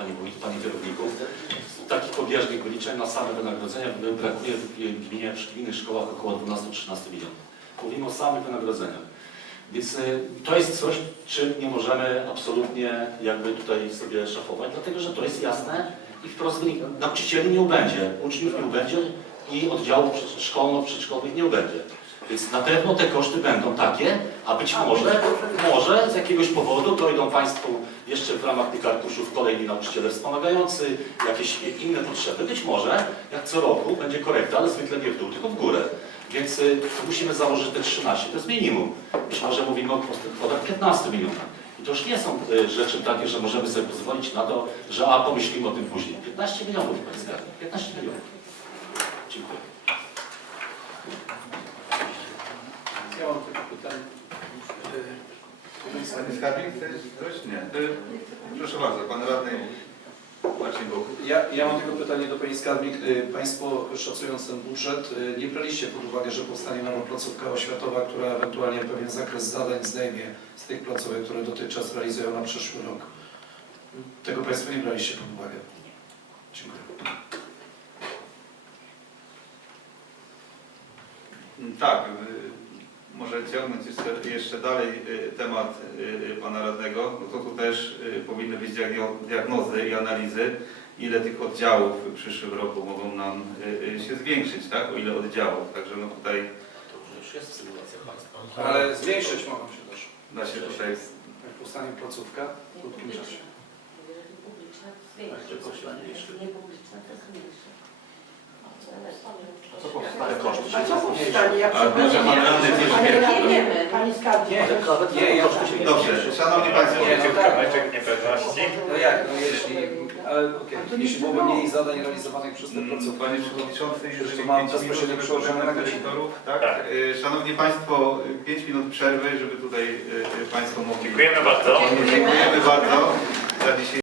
Panie Wójt, Panie Kierowniku. Z takich pobieżnych wyliczeń na same wynagrodzenia brakuje w gminie, w gminnych szkołach około 12-13 milionów. Mówimy o samych wynagrodzeniach. Więc y, to jest coś, czym nie możemy absolutnie jakby tutaj sobie szafować, dlatego że to jest jasne i wprost wynika. Nauczycieli nie ubędzie, uczniów nie ubędzie i oddziałów przedsz- szkolno-przedszkolnych nie ubędzie. Więc na pewno te koszty będą takie, a być może, może z jakiegoś powodu dojdą Państwu jeszcze w ramach tych arkuszów kolejni nauczyciele wspomagający, jakieś inne potrzeby. Być może, jak co roku, będzie korekta, ale zwykle nie w dół, tylko w górę. Więc y, musimy założyć te 13, to jest minimum. Być może mówimy o kwotach- kwotach 15 milionów. I to już nie są y, rzeczy takie, że możemy sobie pozwolić na to, że a pomyślimy o tym później. 15 milionów, Skarbnik, 15 milionów. Dziękuję. Ja mam tylko pytanie. Panie skarbnik, coś? Nie. Y, Proszę bardzo, pan radny Marcin. Ja, ja mam tylko pytanie do Pani Skarbnik. Y, Państwo szacując ten budżet, y, nie braliście pod uwagę, że powstanie nowa placówka oświatowa, która ewentualnie pewien zakres zadań zdejmie z tych placówek, które dotychczas realizują na przyszły rok. Tego Państwo nie braliście pod uwagę. Dziękuję. Tak, może ciągnąć jeszcze, jeszcze dalej y, temat y, pana radnego, no to tu też y, powinny być diagno- diagnozy i analizy, ile tych oddziałów w przyszłym roku mogą nam y, y, się zwiększyć, tak? O ile oddziałów, także no tutaj To już jest symulacja Państwa. Ale zwiększyć mogą się też. da się tutaj Jak powstanie placówka w krótkim czasie. Publiczne zwiększy. Niepubliczne to zmniejszy. Powstanie, jak A może pan radny coś Ale wie? nie wiemy, Pani Skarbnik. Nie, ja Dobrze, szanowni państwo, Nie, no tak. niepewności. No jak, no jeśli, ale okej, jeśli byłoby mniej zadań realizowanych przez te Mm, placówki. Panie Przewodniczący, jeżeli Zresztą mam 5 minut, bezpośrednie żeby przełożenie na godzinę. tak? Tak. Y, Szanowni Państwo, 5 minut przerwy, żeby tutaj y, y, Państwo mogli... Dziękujemy bardzo. Dziękujemy bardzo za dzisiaj.